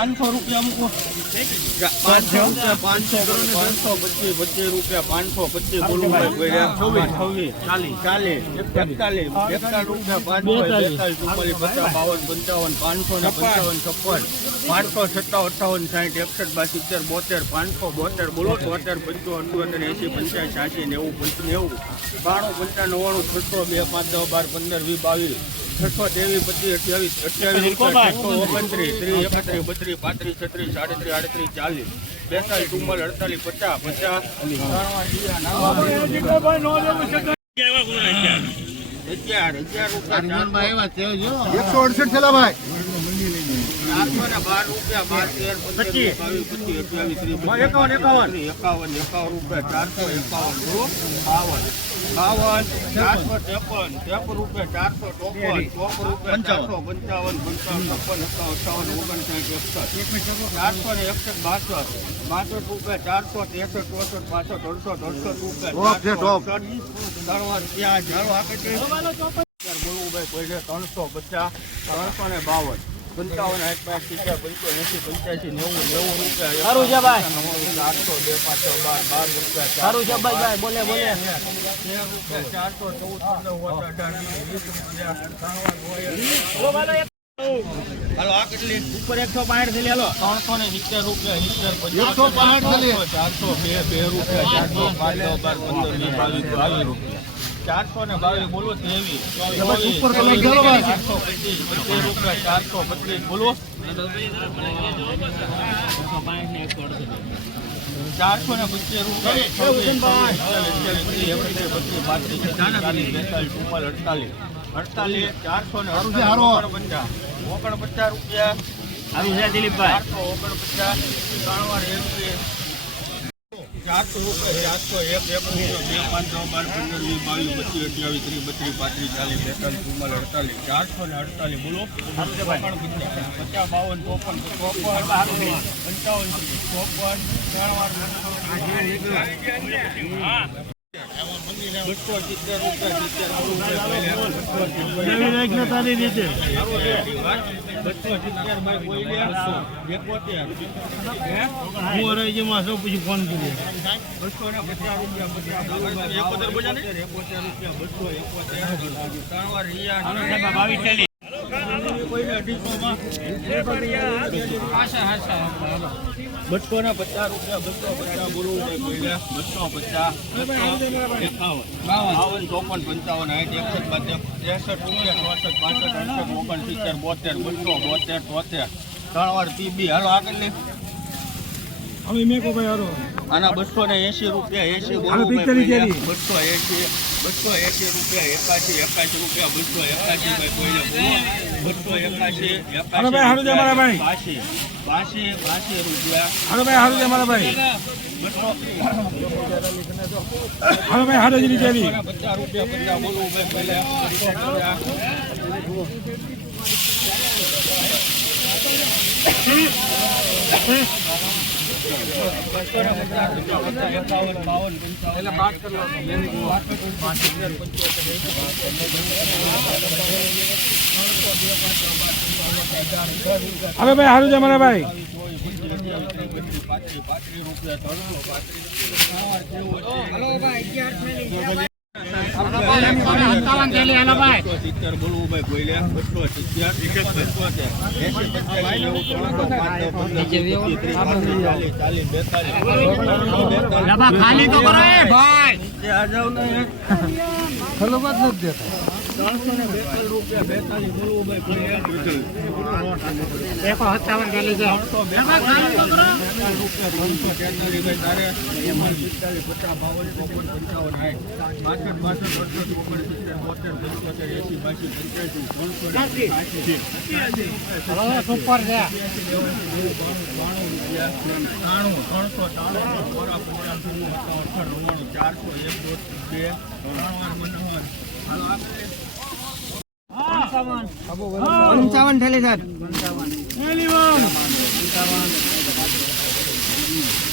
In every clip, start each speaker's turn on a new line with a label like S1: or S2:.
S1: પાંચસો રૂપિયા મૂકો. પાંચસો? રૂપિયા પાંચસો પાંચસો પચીસ પચીસ રૂપિયા પાંચસો પચીસ બોલું છવ્વીસ. ચાલીસ. ચાલીસ. એકતાલીસ. એકતાલીસ રૂપિયા પાંચસો બેતાલીસ. ચુમ્માલીસ પચાસ બાવન પંચાવન પાંચસો ને પંચાવન છપ્પન. પાંચસો સત્તાવન અઠાવન સાઠ એકસઠ બાસિત્તેર બોતેર પાંચસો બોતેર બોલો બોતેર પંચાવન અઠ્યોતેર એસી પંચાયત છ્યાસી નેવું પંચ નેવું. બાણું પંચાવન નવ્વાણું છસો બે પાંચ દસ બાર પંદર વીસ બાવીસ. છસો ત્રેવીસ પચીસ અઠ્યાવીસ અઠ્યાવીસ છસો ઓગણત્રીસ ત્રીસ એકત્રીસ બત્રીસ પાંત્રીસ છત્રીસ સાડત્રીસ આડત્રીસ ચાલીસ બેતાલીસ ચુમ્માલીસ અડતાલીસ પચાસ પચાસ અગિયાર અગિયાર રૂપિયા
S2: એકસો અડસઠ થેલા ભાઈ એકાવન, એકાવન.
S1: એકાવન એકાવન રૂપિયા ચારસો એકાવન બાવન બાવન ચારસો ત્રેપન ત્રેપન રૂપિયા ચારસો ચોપન ચોપન રૂપિયા ચારસો પંચાવન પંચાવન છપ્પન અઠાવન ઓગણસાઠ એકસઠ ચારસો ને એકસઠ બાસઠ બાસઠ રૂપિયા ચારસો ત્રેસઠ ચોસઠ પાસઠ અડસઠ અડસઠ રૂપિયા ત્રણસો પચાસ ત્રણસો ને બાવન પંચાવન આઠ પાંચ સિત્તેર પંચોતેર એસી પંચ્યાસી નેવું નેવું રૂપિયા
S3: સારું છે ભાઈ.
S1: આઠસો બે પાંચ બાર બાર રૂપિયા
S3: સારું છે ભાઈ ભાઈ બોલે બોલે.
S1: ચારસો ચૌદ પંદર અઢાર વીસ વીસ રૂપિયા હાલો આ કેટલી?
S3: ઉપર એકસો પાંઠથી લેલો
S1: ત્રણસો ને સિત્તેર રૂપિયા સિત્તેર
S2: એકસો
S1: ચારસો બે બે રૂપિયા ચારસો પાંચ બાર પંદર વીસ બાવીસ બાવીસ રૂપિયા. ચારસો ને બાવીસ બોલો
S2: ભાઈ.
S1: ચારસો પચીસ બોલો ચારસો ને પચીસ રૂપિયા એકત્રીસ, બત્રીસ, અડતાલીસ અડતાલીસ ચારસો ને. ઓગણપચાસ ઓગણપચાસ રૂપિયા ઓગણપચાસ ત્રણ વાર એકવીસ ચારસો ચારસો એક એક રૂપિયા બે પાંચ છ બાર પંદર વીસ બાવીસ પચીસ અઠ્યાવીસ ત્રીસ બત્રીસ પાંત્રીસ ચાલીસ બેતાલીસ ચુમ્માલીસ અડતાલીસ ચારસો ને અડતાલીસ બોલો પચાસ બાવન ચોપન ચોપન પંચાવન ચોપન ત્રણ વાર
S3: તારી રીતે હું અરેજીમાં છું પછી ફોન કરીએ
S1: બસો ને પચાસ રૂપિયા એકોતેર રૂપિયા. બસો એકોતેર
S3: બાવીસ
S1: બસો ને પચાસ રૂપિયા બસો પચાસ બોલવું છે કોઈને બસો પચાસ એકાવન બાવન ચોપન પંચાવન સાઠ એકસઠ બાદ ત્રેસઠ રૂપિયા ચોસઠ પાસઠ અડસઠ ઓગણસિત્તેર બોતેર બસો બોતેર તોતેર ત્રણ વાર પીબી હાલો આગળ
S3: અમે મેં કો ભાઈ હારો
S1: આના બસો ને એસી રૂપિયા એસી
S3: હવે પિસ્તાલીસ જેવી.
S1: બસો એસી બસો એસી રૂપિયા એકાસી એકાસી રૂપિયા બસો એકાસી ભાઈ કોઈને બોલો બસો
S3: હાલો મારા ભાઈ.
S1: બાસી બાસી બાસી રૂપિયા
S3: હાલો ભાઈ, હારું છે મારા ભાઈ હાલો ભાઈ, હારો જ રીતે આવી
S1: બસો પચાસ રૂપિયા
S3: હાલો ભાઈ હારું છે મારા ભાઈ. ખાલી તો કરો ભાઈ.
S2: ખલોબા જ નથી દેતા.
S3: સુપર છે.
S1: ત્રાણું ત્રણસો ત્રાણું પોરા પોરા જૂનું અઠાર નવ્વાણું ચારસો એક દોઢ બે ત્રણ વાર મનોહર હાલો આપણે
S3: પંચાવન થેલી સાહેબ.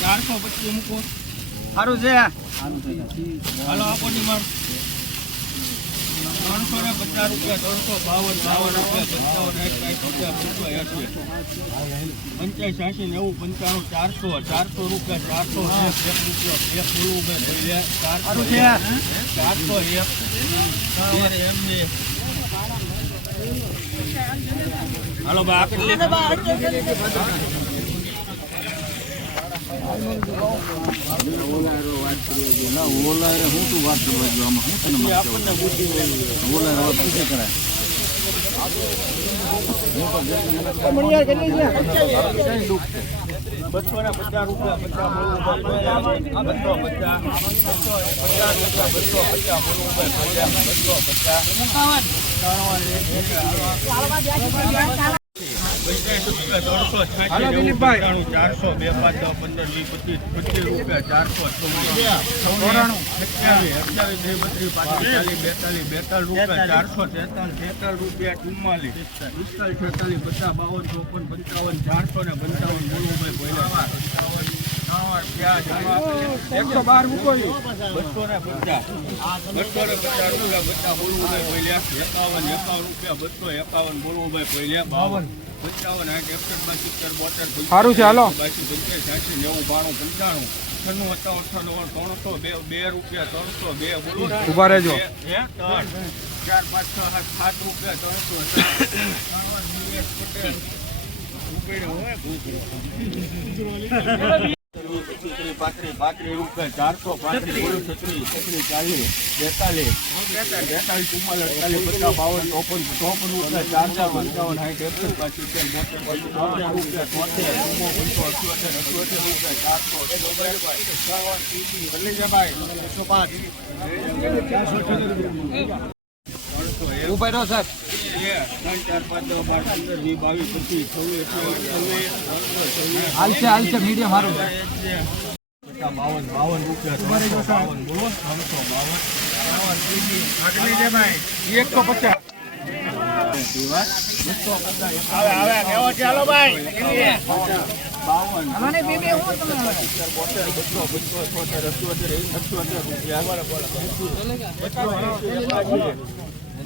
S1: ચારસો પચીસ મૂકો
S3: સારું છે.
S1: હાલો આપો ડિમાન્ડ ત્રણસો ને પચાસ રૂપિયા ત્રણસો બાવન બાવન રૂપિયા પંચાવન પચાસ પંચાવન એંસી પંચાસ નેવું પંચાણું ચારસો ચારસો રૂપિયા ચારસો એક એક રૂપિયા ભાઈ ચારસો એક ચારસો એક એમની હાલો ભાઈ આપી આપણને બુદ્ધિ હોય બસો ને પચાસ ઓલા પચાસ બોલવું બસો પચાસ બસો પચાસ રૂપિયા બસો પચાસ. બોલવું બસો ચારસો બે પાંચ પંદર વીસ પચીસ પચીસ રૂપિયા ચારસો અઠ્યાવીસ અઠ્યાવીસ બે બત્રીસ પાંત્રીસ બેતાલીસ બેતાલીસ રૂપિયા ચારસો તેતાલીસ તેતાલીસ રૂપિયા ચુમ્માલીસ પિસ્તાલીસ છેતાલીસ પચાસ બાવન ચોપન પંચાવન ચારસો ને પંચાવન બોલવું ભાઈ એકસો બાર મૂકો બસો ને પચાસ બસો ને પચાસ રૂપિયા પચાસ બોલવું ભાઈ પહેલ્યા એકાવન એકાવન રૂપિયા બસો એકાવન બોલવું ભાઈ પહેલ્યા બાવન પંચાવન આઠ એકસઠ સિત્તેર બોતેર સારું છે હાલો. બાકી પંચાયત સાઠી નેવું બાણું પંચાણું. છન્નું અઠાવન અઠાવન ત્રણસો બે બે રૂપિયા ત્રણસો બે બોલો ઊભા રહેજો. ત્રણ. ચાર પાંચ છ સાત સાત રૂપિયા ત્રણસો ચારસો પાંત્રીસ છત્રી ચાલીસ, બેતાલીસ બેતાલીસ, ચુમ્માલીસ બાવન, ચોપન ચોપન રૂપિયા ચાર પંચાવન, સાઠ, એકસઠ પાછી સિત્તેર બોતેર બોતેર રૂપિયા તોતેર ચુમ્મો પંચો, અઠ્યોતેર અઠ્યોતેર રૂપિયા ચારસો ભાઈ એકસો પાંચ.
S2: ઊભા રહો
S1: ત્રણ ચાર પાંચ દસ બાર પંદર વીસ બાવીસ પચીસ છવ્વીસ અઠ્યાવીસ છવ્વીસ
S2: હાલશે હાલશે મીડિયમ સારું
S1: બાવન બાવન રૂપિયા બાવન બોલો ત્રણસો બાવન
S2: એકસો પચાસ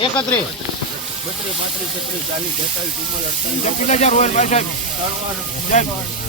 S1: એકત્રીસ બત્રીસ પાંત્રીસ છત્રીસ ચાલીસ બેતાલીસ ચુમ્માલીસ અડતાલીસ
S2: રોયલ ભાઈ સાહેબ